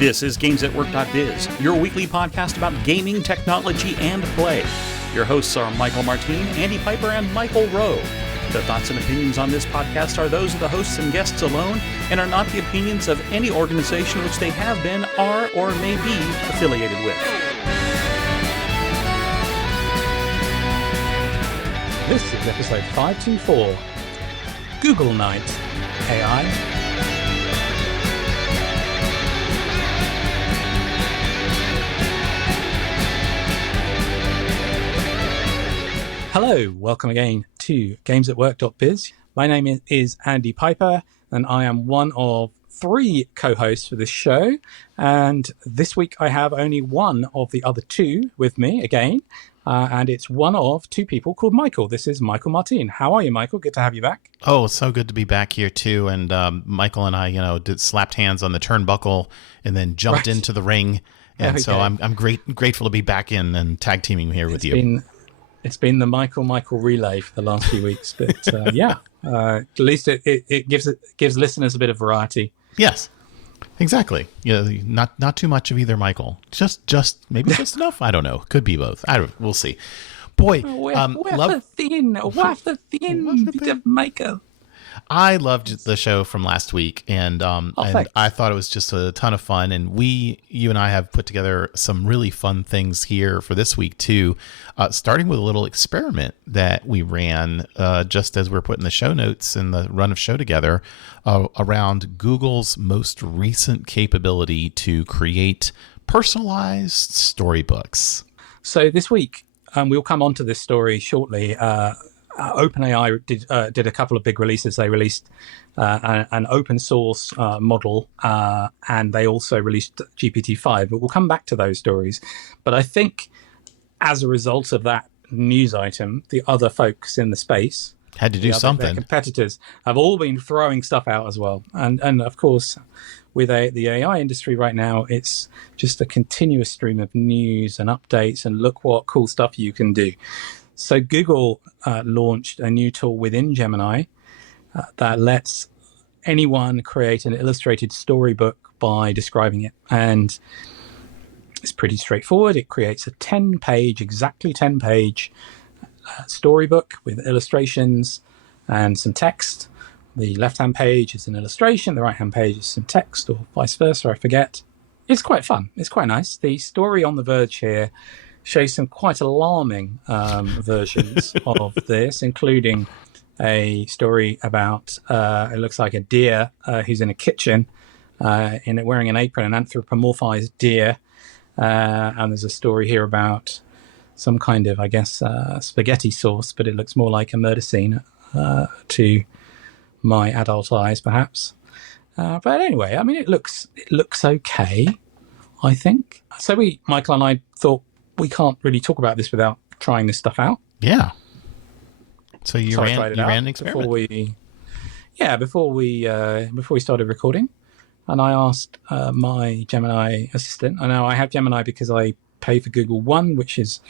This is GamesAtWork.biz, your weekly podcast about gaming, technology, and play. Your hosts are Michael Martin, Andy Piper, and Michael Rowe. The thoughts and opinions on this podcast are those of the hosts and guests alone and are not the opinions of any organization which they have been, are, or may be affiliated with. This is episode 524, Googlenight AI. Hello, welcome again to GamesAtWork.biz. My name is Andy Piper, and I am one of three co-hosts for this show. And this week I have only one of the other two with me again, and it's one of two people called Michael. This is Michael Martin. How are you, Michael? Good to have you back. Oh, so good to be back here too. And Michael and I, slapped hands on the turnbuckle and then jumped into the ring. And so I'm grateful to be back in and tag teaming here with you. It's been the Michael relay for the last few weeks, but at least it gives listeners a bit of variety. Yes, exactly. Not too much of either Michael. Just maybe just enough. I don't know. Could be both. We'll see. Boy, the thin bit of Michael. I loved the show from last week, and I thought it was just a ton of fun. And you and I have put together some really fun things here for this week too. Starting with a little experiment that we ran just as we're putting the show notes and the run of show together around Google's most recent capability to create personalized storybooks. So this week, we'll come on to this story shortly. OpenAI did a couple of big releases. They released an open source model, and they also released GPT-5. But we'll come back to those stories. But I think as a result of that news item, the other folks in the space had to do something. Their competitors have all been throwing stuff out as well. And of course, with the AI industry right now, it's just a continuous stream of news and updates and look what cool stuff you can do. So Google launched a new tool within Gemini that lets anyone create an illustrated storybook by describing it. And it's pretty straightforward. It creates a exactly 10-page storybook with illustrations and some text. The left-hand page is an illustration. The right-hand page is some text, or vice versa. I forget. It's quite fun. It's quite nice. The story on the verge here shows some quite alarming versions of this, including a story about it looks like a deer who's in a kitchen wearing an apron, an anthropomorphized deer, and there's a story here about some kind of, I guess, spaghetti sauce, but it looks more like a murder scene to my adult eyes, perhaps. But anyway, I mean, it looks okay, I think. So Michael and I thought, we can't really talk about this without trying this stuff out. Yeah. So you ran an experiment before we started recording, and I asked my Gemini assistant. I know I have Gemini because I pay for Google One, which is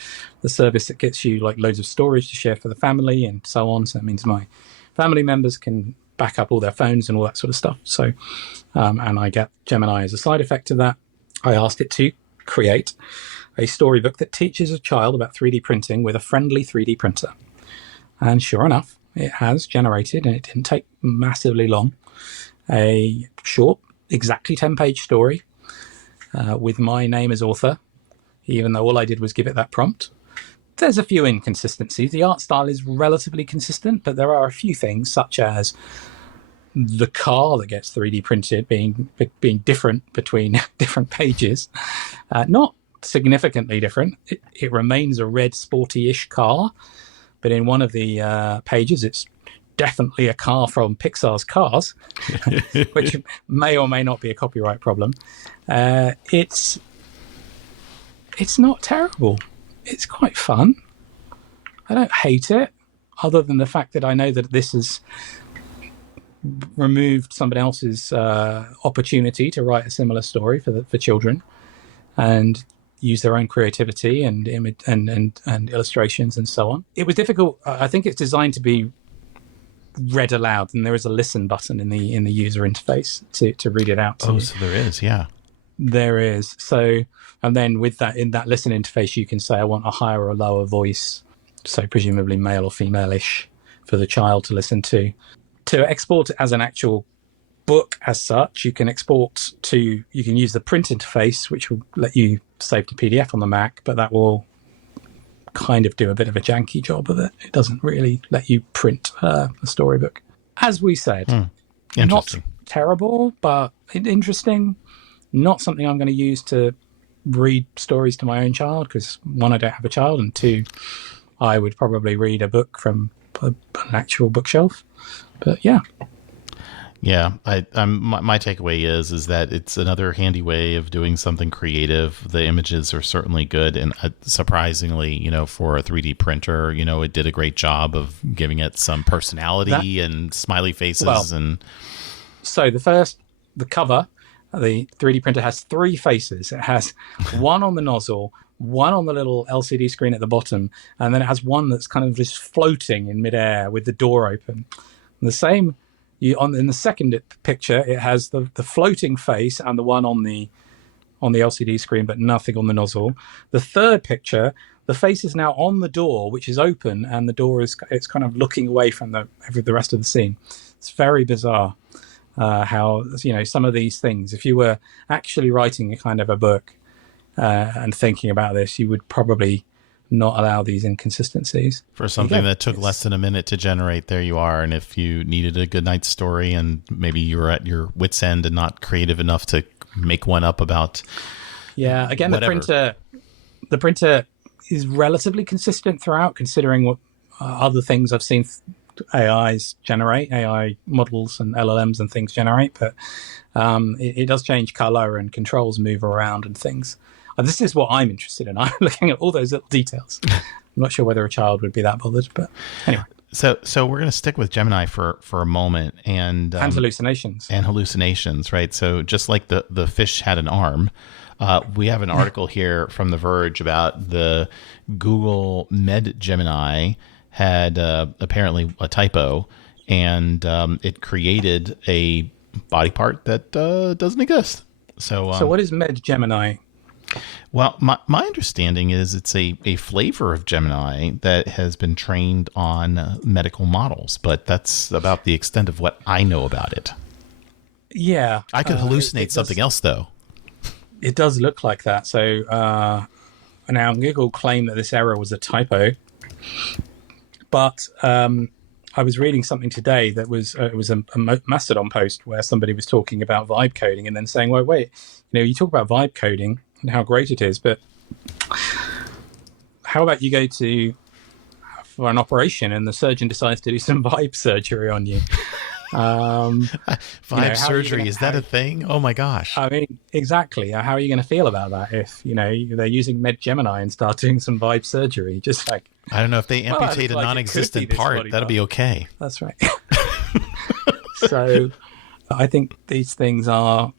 the service that gets you like loads of storage to share for the family and so on. So that means my family members can back up all their phones and all that sort of stuff. So, and I get Gemini as a side effect of that. I asked it to create a storybook that teaches a child about 3D printing with a friendly 3D printer. And sure enough, it has generated, and it didn't take massively long, a short, exactly 10-page story with my name as author, even though all I did was give it that prompt. There's a few inconsistencies. The art style is relatively consistent, but there are a few things, such as the car that gets 3D printed being different between different pages. Not significantly different. It remains a red sporty-ish car, but in one of the pages it's definitely a car from Pixar's Cars, which may or may not be a copyright problem. It's not terrible. It's quite fun. I don't hate it, other than the fact that I know that this has removed somebody else's opportunity to write a similar story for children and use their own creativity and illustrations and so on. It was difficult. I think it's designed to be read aloud, and there is a listen button in the user interface to read it out to you. So there is, yeah. There is. So, and then with that, in that listen interface, you can say, I want a higher or lower voice. So presumably male or female-ish for the child to listen to. To export it as an actual book as such, you can use the print interface, which will let you save to PDF on the Mac, but that will kind of do a bit of a janky job of it. It doesn't really let you print a storybook. As we said, not terrible, but interesting. Not something I'm going to use to read stories to my own child, because one, I don't have a child, and two, I would probably read a book from an actual bookshelf. But yeah. Yeah, my takeaway is that it's another handy way of doing something creative. The images are certainly good, and surprisingly, for a 3D printer, it did a great job of giving it some personality and smiley faces. So the cover, the 3D printer has 3 faces. It has one on the nozzle, one on the little LCD screen at the bottom, and then it has one that's kind of just floating in midair with the door open. And the same. In the second picture, it has the floating face and the one on the LCD screen, but nothing on the nozzle. The third picture, the face is now on the door, which is open, and the door it's kind of looking away from the rest of the scene. It's very bizarre how some of these things. If you were actually writing a kind of a book and thinking about this, you would probably not allow these inconsistencies. For something that took less than a minute to generate, there you are. And if you needed a good night's story and maybe you were at your wit's end and not creative enough to make one up about again, whatever. the printer is relatively consistent throughout, considering what other things I've seen AIs generate, AI models and LLMs and things generate, but it does change color and controls move around and things. This is what I'm interested in. I'm looking at all those little details. I'm not sure whether a child would be that bothered, but anyway. So we're going to stick with Gemini for a moment and hallucinations. And hallucinations, right? So just like the fish had an arm, we have an article here from The Verge about the Google Med Gemini had apparently a typo, and it created a body part that doesn't exist. So what is Med Gemini? Well, my understanding is it's a flavor of Gemini that has been trained on medical models, but that's about the extent of what I know about it. Yeah. I could hallucinate something else, though. It does look like that. So now Google claimed that this error was a typo, but I was reading something today that was it was a Mastodon post where somebody was talking about vibe coding and then saying, well, wait, you talk about vibe coding and how great it is, but how about you go for an operation and the surgeon decides to do some vibe surgery on you? Vibe surgery, is that a thing? Oh my gosh. I mean, exactly. How are you going to feel about that if, they're using Med Gemini and start doing some vibe surgery? Just like, I don't know, if they amputate a non-existent part, that'll be okay. That's right. So I think these things are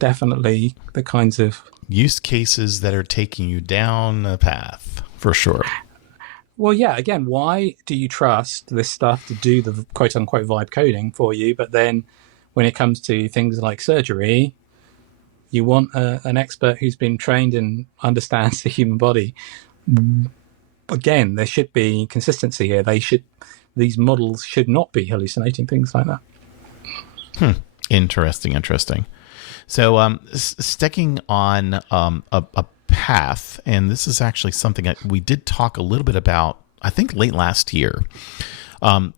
definitely the kinds of use cases that are taking you down a path, for sure. Well, yeah, again, why do you trust this stuff to do the quote-unquote vibe coding for you, but then when it comes to things like surgery, you want an expert who's been trained and understands the human body? Again, there should be consistency here. These models should not be hallucinating things like that. Interesting. So sticking on a path, and this is actually something that we did talk a little bit about, I think late last year.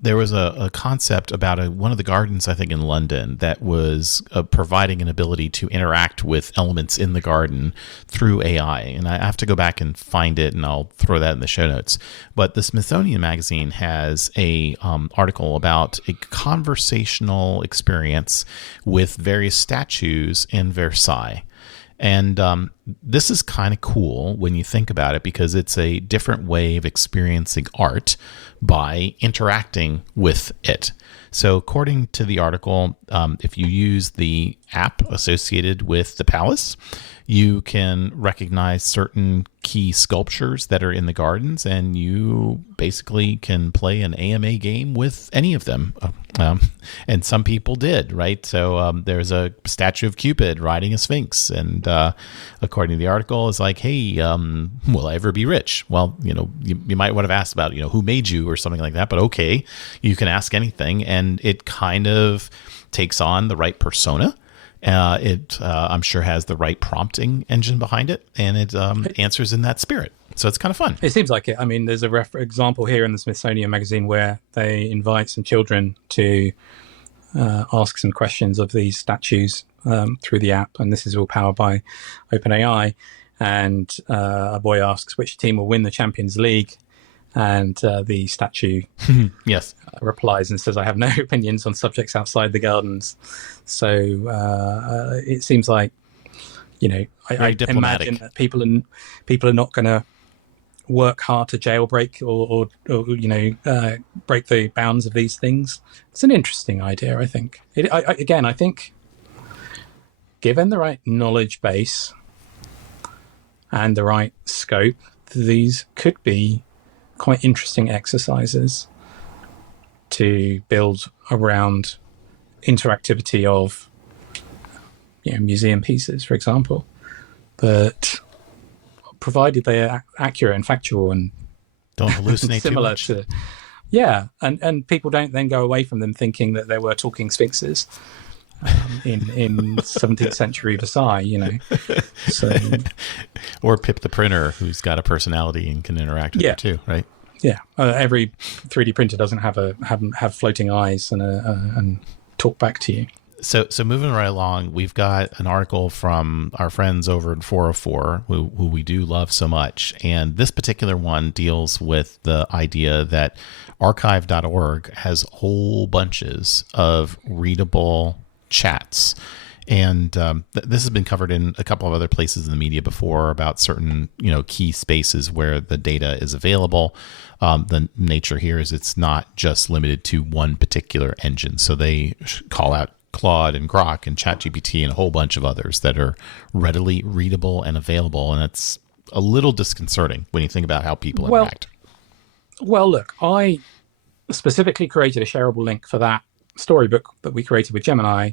There was a concept about one of the gardens, I think in London, that was providing an ability to interact with elements in the garden through AI. And I have to go back and find it, and I'll throw that in the show notes. But the Smithsonian Magazine has a article about a conversational experience with various statues in Versailles. And this is kind of cool when you think about it, because it's a different way of experiencing art by interacting with it. So according to the article, if you use the app associated with the palace, you can recognize certain key sculptures that are in the gardens, and you basically can play an AMA game with any of them. And some people did, right? So there's a statue of Cupid riding a sphinx, and according to the article, it's like, hey, will I ever be rich? Well, you might want to have asked about, who made you or something like that, but okay, you can ask anything, and it kind of takes on the right persona. It, I'm sure, has the right prompting engine behind it, and it answers in that spirit. So it's kind of fun. It seems like it. I mean, there's a example here in the Smithsonian Magazine where they invite some children to ask some questions of these statues through the app, and this is all powered by OpenAI. And a boy asks which team will win the Champions League, and the statue yes replies and says, "I have no opinions on subjects outside the gardens." So it seems like, I imagine that people are not going to work hard to jailbreak or break the bounds of these things. It's an interesting idea, I think. I think given the right knowledge base and the right scope, these could be quite interesting exercises to build around interactivity of museum pieces, for example, but provided they are accurate and factual and don't hallucinate similar too much. And people don't then go away from them thinking that there were talking sphinxes in 17th century Versailles, so or Pip the printer, who's got a personality and can interact with it too, right? Yeah, every 3D printer doesn't have floating eyes and talk back to you. So moving right along, we've got an article from our friends over at 404, who we do love so much. And this particular one deals with the idea that archive.org has whole bunches of readable chats. And this has been covered in a couple of other places in the media before about certain, key spaces where the data is available. The nature here is it's not just limited to one particular engine. So they call out Claude and Grok and ChatGPT and a whole bunch of others that are readily readable and available. And it's a little disconcerting when you think about how people interact. Well, look, I specifically created a shareable link for that storybook that we created with Gemini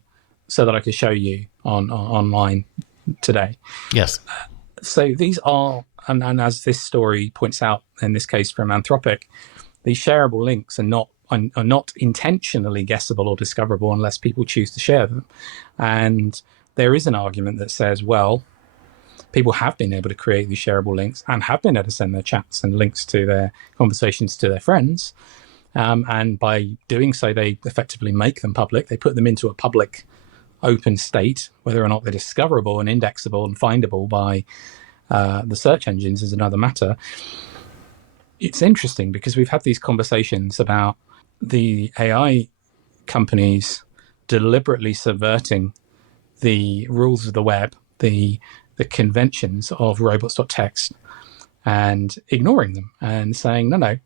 so that I could show you online today. Yes. So these are, and as this story points out, in this case from Anthropic, these shareable links are not intentionally guessable or discoverable unless people choose to share them. And there is an argument that says, well, people have been able to create these shareable links and have been able to send their chats and links to their conversations to their friends. And by doing so, they effectively make them public. They put them into a public open state. Whether or not they're discoverable and indexable and findable by the search engines is another matter. It's interesting because we've had these conversations about the AI companies deliberately subverting the rules of the web, the conventions of robots.txt, and ignoring them and saying, no,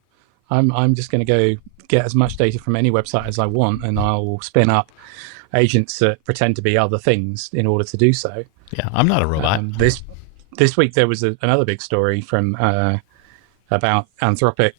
I'm just going to go get as much data from any website as I want, and I'll spin up agents that pretend to be other things in order to do so. Yeah, I'm not a robot. This week there was another big story from about Anthropic.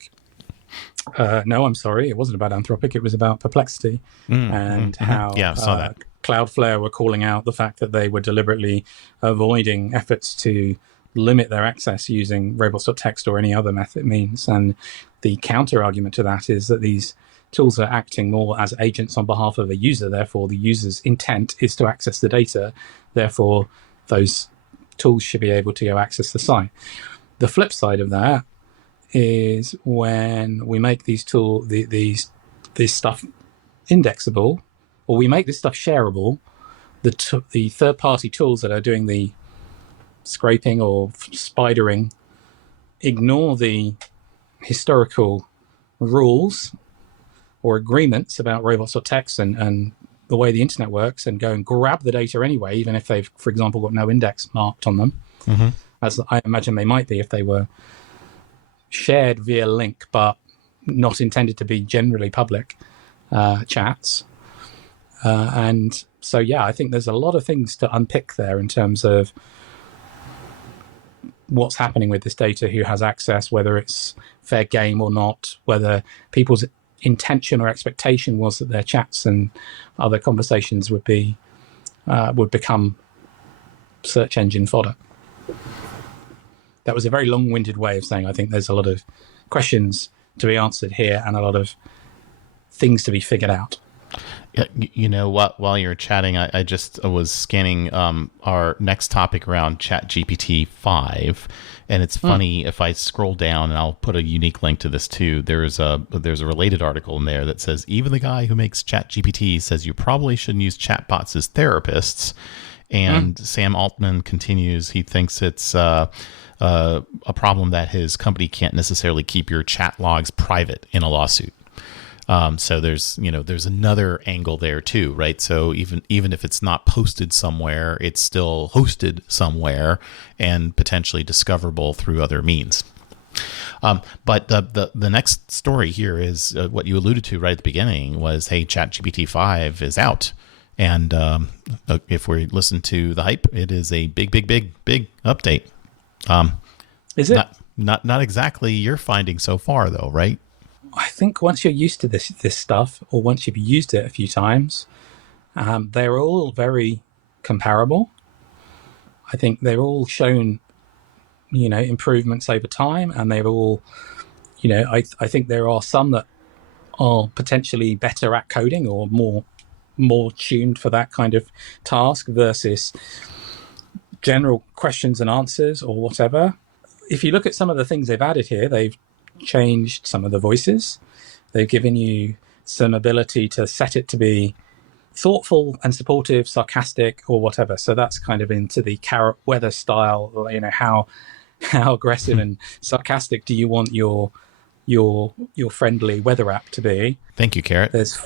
No, I'm sorry, it wasn't about Anthropic. It was about Perplexity and how I saw that. Cloudflare were calling out the fact that they were deliberately avoiding efforts to limit their access using robots.txt or any other method means. And the counter argument to that is that these tools are acting more as agents on behalf of a user. Therefore, the user's intent is to access the data. Therefore, those tools should be able to go access the site. The flip side of that is when we make these this stuff indexable, or we make this stuff shareable, the third-party tools that are doing the scraping or spidering ignore the historical rules or agreements about robots.txt and the way the internet works, and go and grab the data anyway, even if they've, for example, got no index marked on them, as I imagine they might be if they were shared via link, but not intended to be generally public chats. And so, yeah, I think there's a lot of things to unpick there in terms of what's happening with this data, who has access, whether it's fair game or not, whether people's intention or expectation was that their chats and other conversations would become search engine fodder. That was a very long-winded way of saying I think there's a lot of questions to be answered here and a lot of things to be figured out. Yeah, you know what? While you were chatting, I just was scanning our next topic around ChatGPT 5, and it's funny if I scroll down, and I'll put a unique link to this too. There's a related article in there that says even the guy who makes ChatGPT says you probably shouldn't use chatbots as therapists. And Sam Altman continues. He thinks it's a problem that his company can't necessarily keep your chat logs private in a lawsuit. So there's another angle there too, right? So even if it's not posted somewhere, it's still hosted somewhere and potentially discoverable through other means. But the next story here is what you alluded to right at the beginning was, hey, ChatGPT 5 is out. And if we listen to the hype, it is a big update. Is it? Not exactly your finding so far, though, right? I think once you're used to this stuff, or once you've used it a few times, they're all very comparable. I think they're all shown, improvements over time, and they're all, I think there are some that are potentially better at coding or more tuned for that kind of task versus general questions and answers or whatever. If you look at some of the things they've added here, they've changed some of the voices. They've given you some ability to set it to be thoughtful and supportive, sarcastic, or whatever. So that's kind of into the carrot weather style. How aggressive and sarcastic do you want your friendly weather app to be? Thank you, Carrot. There's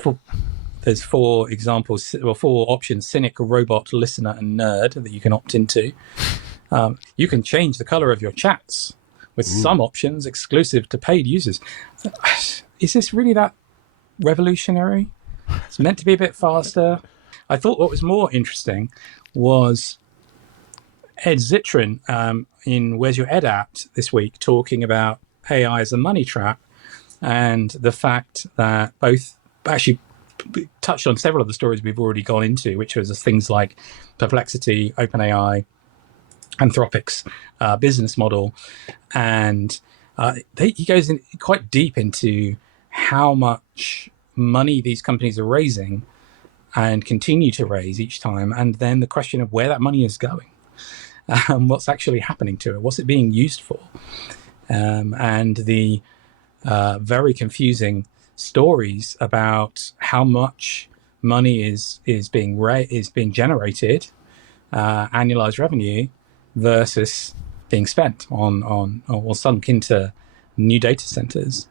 four examples, or four options: cynic, robot, listener, and nerd that you can opt into. You can change the color of your chats with some options exclusive to paid users. Is this really that revolutionary? It's meant to be a bit faster. I thought what was more interesting was Ed Zitron in Where's Your Ed At this week talking about AI as a money trap, and the fact that both actually touched on several of the stories we've already gone into, which was things like Perplexity, OpenAI, Anthropic's business model, and he goes in quite deep into how much money these companies are raising and continue to raise each time, and then the question of where that money is going, what's actually happening to it, what's it being used for, and the very confusing stories about how much money is being generated, annualized revenue, versus being spent on or sunk into new data centers.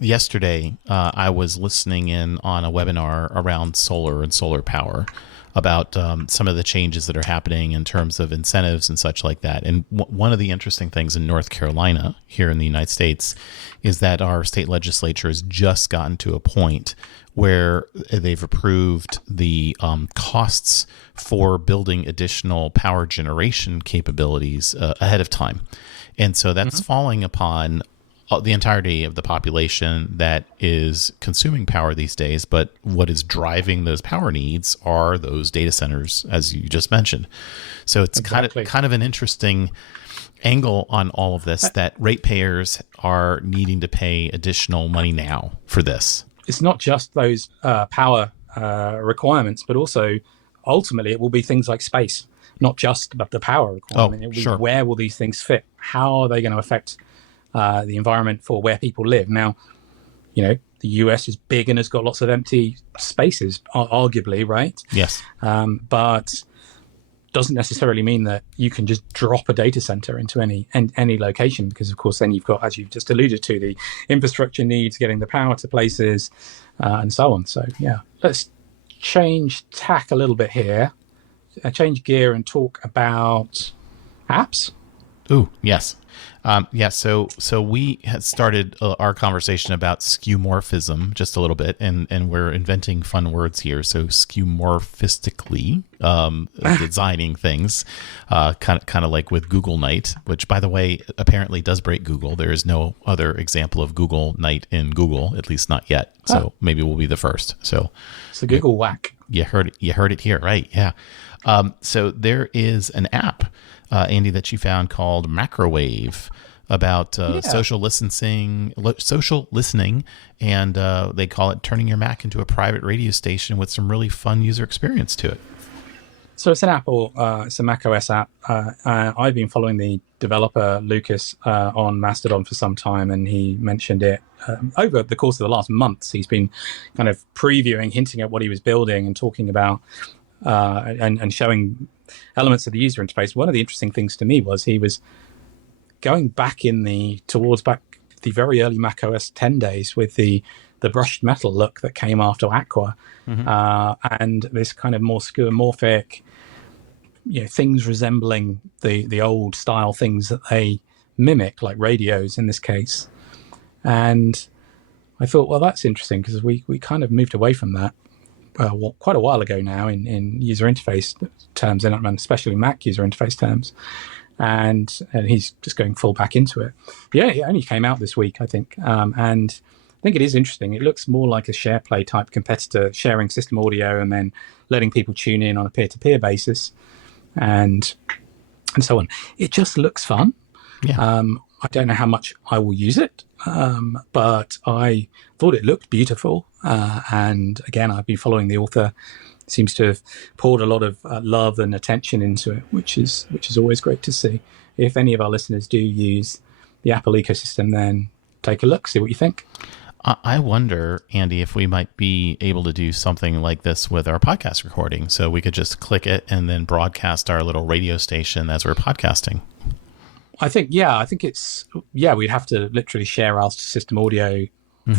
Yesterday I was listening in on a webinar around solar and solar power, about some of the changes that are happening in terms of incentives and such like that. And one of the interesting things in North Carolina here in the United States is that our state legislature has just gotten to a point where they've approved the costs for building additional power generation capabilities ahead of time. And so that's falling upon the entirety of the population that is consuming power these days. But what is driving those power needs are those data centers, as you just mentioned. So it's exactly. kind of an interesting angle on all of this, that ratepayers are needing to pay additional money now for this. It's not just those power requirements, but also ultimately it will be things like space, not just the power requirement. Sure. Where will these things fit? How are they going to affect the environment for where people live? Now, the US is big and has got lots of empty spaces, arguably, right? Yes. But doesn't necessarily mean that you can just drop a data center into any location, because of course then you've got, as you've just alluded to, the infrastructure needs, getting the power to places, and so on. So yeah, let's change tack a little bit here, change gear and talk about Apps? Ooh, yes. So we had started our conversation about skeuomorphism just a little bit, and we're inventing fun words here. So skeuomorphistically designing things, kind of like with Googlenight, which, by the way, apparently does break Google. There is no other example of Googlenight in Google, at least not yet. So maybe we'll be the first. So it's a Google whack. You heard it here, right? Yeah. So there is an app, Andy, that you found called Macrowave about social listening, and they call it turning your Mac into a private radio station with some really fun user experience to it. So it's an Apple, it's a macOS app. I've been following the developer, Lucas, on Mastodon for some time, and he mentioned it over the course of the last months. He's been kind of previewing, hinting at what he was building and talking about and showing elements of the user interface. One of the interesting things to me was he was going back towards the very early macOS 10 days with the brushed metal look that came after Aqua, and this kind of more skeuomorphic, things resembling the old style things that they mimic, like radios in this case. And I thought, well, that's interesting, because we kind of moved away from that quite a while ago now in user interface terms, and especially Mac user interface terms. And he's just going full back into it. Yeah, it only came out this week, I think. And I think it is interesting. It looks more like a SharePlay type competitor, sharing system audio and then letting people tune in on a peer-to-peer basis and so on. It just looks fun. Yeah. I don't know how much I will use it, but I thought it looked beautiful. And again, I've been following the author. Seems to have poured a lot of love and attention into it, which is always great to see. If any of our listeners do use the Apple ecosystem, then take a look, see what you think. I wonder, Andy, if we might be able to do something like this with our podcast recording. So we could just click it and then broadcast our little radio station as we're podcasting. I think we'd have to literally share our system audio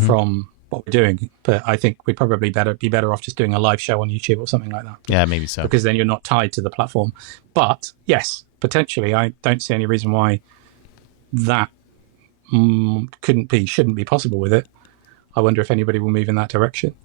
from what we're doing, but I think we'd probably be better off just doing a live show on YouTube or something like that. Yeah, maybe so. Because then you're not tied to the platform. But yes, potentially, I don't see any reason why that shouldn't be possible with it. I wonder if anybody will move in that direction.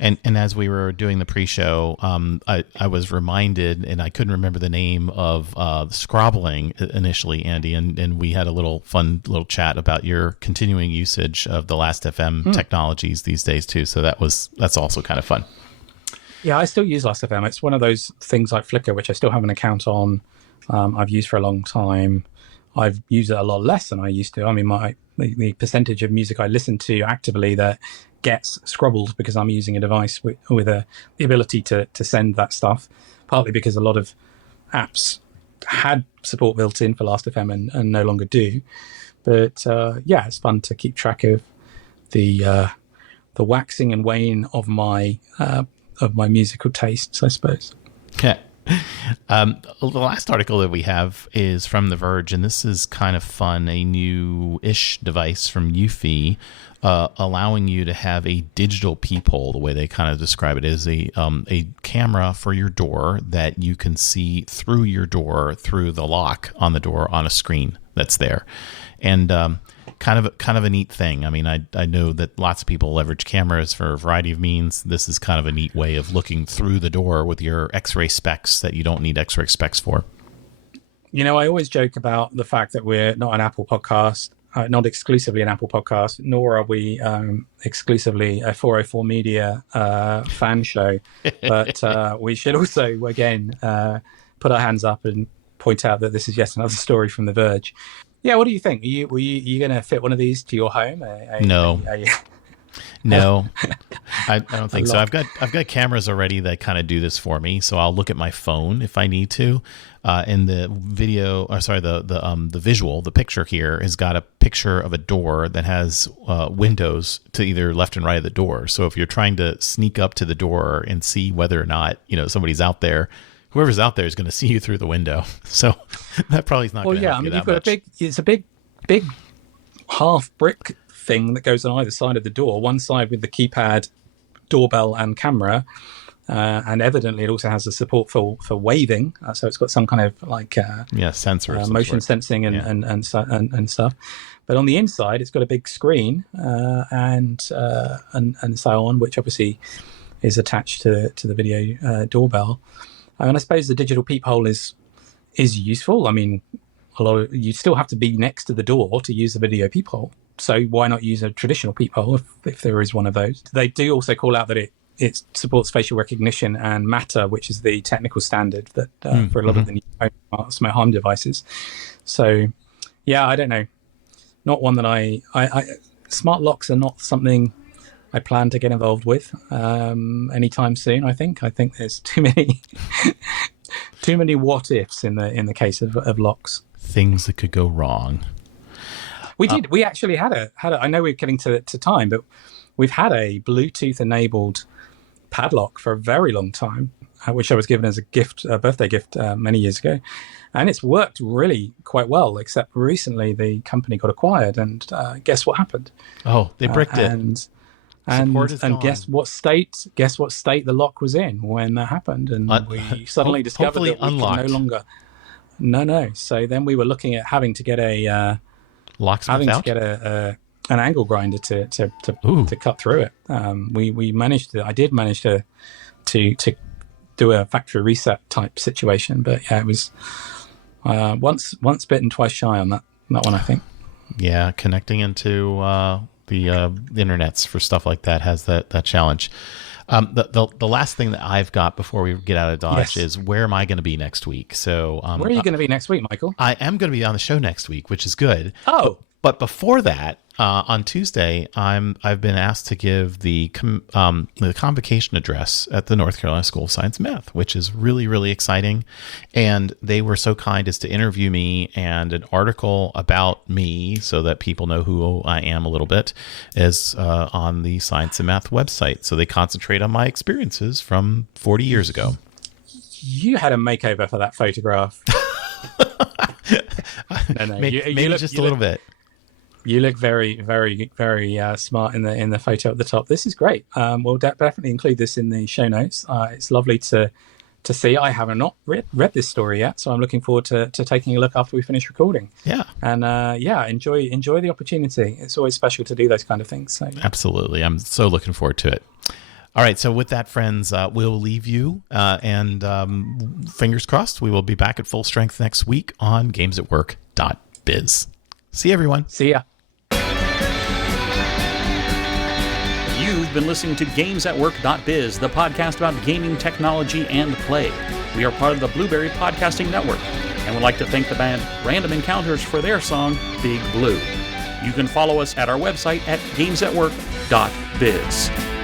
And as we were doing the pre-show, I was reminded, and I couldn't remember the name of Scrobbling initially, Andy, and we had a fun little chat about your continuing usage of the Last.fm technologies these days too. So that's also kind of fun. Yeah, I still use Last.fm. It's one of those things like Flickr, which I still have an account on. I've used for a long time. I've used it a lot less than I used to. I mean, the percentage of music I listen to actively that gets scrobbled because I'm using a device with the ability to send that stuff, partly because a lot of apps had support built in for Last.fm and no longer do. But it's fun to keep track of the waxing and waning of my musical tastes, I suppose. Yeah. The last article that we have is from The Verge, and this is kind of fun. A new-ish device from Eufy, allowing you to have a digital peephole. The way they kind of describe it is a camera for your door that you can see through your door, through the lock on the door on a screen that's there, and kind of a neat thing. I mean, I know that lots of people leverage cameras for a variety of means. This is kind of a neat way of looking through the door with your X-ray specs that you don't need X-ray specs for. I always joke about the fact that we're not an Apple podcast, not exclusively an Apple podcast, nor are we exclusively a 404 Media fan show. But we should also, again, put our hands up and point out that this is yet another story from The Verge. Yeah, what do you think? Are you going to fit one of these to your home? No. No, I don't think so. I've got cameras already that kind of do this for me. So I'll look at my phone if I need to. And the visual, the picture here has got a picture of a door that has windows to either left and right of the door. So if you're trying to sneak up to the door and see whether or not somebody's out there, whoever's out there is going to see you through the window. So that probably is not going to help you that much. It's a big half brick thing that goes on either side of the door. One side with the keypad, doorbell and camera, and evidently it also has the support for waving, so it's got some kind of like sensor, motion sensing and stuff. But on the inside, it's got a big screen and so on, which obviously is attached to the video doorbell. And I suppose the digital peephole is useful. I mean, you still have to be next to the door to use the video peephole. So why not use a traditional peephole if there is one of those? They do also call out that it supports facial recognition and Matter, which is the technical standard that for a lot of the new smart home devices. So, yeah, I don't know. Not one that I smart locks are not something I plan to get involved with anytime soon. I think there's too many what ifs in the case of locks. Things that could go wrong. We actually had a. I know we're getting to time, but we've had a Bluetooth enabled padlock for a very long time, which I was given as a birthday gift many years ago, and it's worked really quite well. Except recently, the company got acquired, and guess what happened? Oh, they bricked it. And guess what state the lock was in when that happened? And we suddenly discovered that we could no longer. No. So then we were looking at having to get an angle grinder to cut through it. I did manage to do a factory reset type situation, but yeah, it was once bitten, twice shy on that one, I think. Yeah, connecting into the internets for stuff like that has that challenge. The last thing that I've got before we get out of Dodge is where am I going to be next week? So where are you going to be next week, Michael? I am going to be on the show next week, which is good. Oh, but before that, on Tuesday, I've been asked to give the convocation address at the North Carolina School of Science and Math, which is really, really exciting. And they were so kind as to interview me, and an article about me so that people know who I am a little bit is on the Science and Math website. So they concentrate on my experiences from 40 years ago. You had a makeover for that photograph. No. Maybe just a little bit. You look very, very, very smart in the photo at the top. This is great. We'll definitely include this in the show notes. It's lovely to see. I haven't not read this story yet, so I'm looking forward to taking a look after we finish recording. Yeah, and enjoy the opportunity. It's always special to do those kind of things. So. Absolutely, I'm so looking forward to it. All right, so with that, friends, we'll leave you, and fingers crossed, we will be back at full strength next week on gamesatwork.biz. See you, everyone. See ya. You've been listening to GamesAtWork.biz, the podcast about gaming technology and play. We are part of the Blueberry Podcasting Network, and would like to thank the band Random Encounters for their song, Big Blue. You can follow us at our website at GamesAtWork.biz.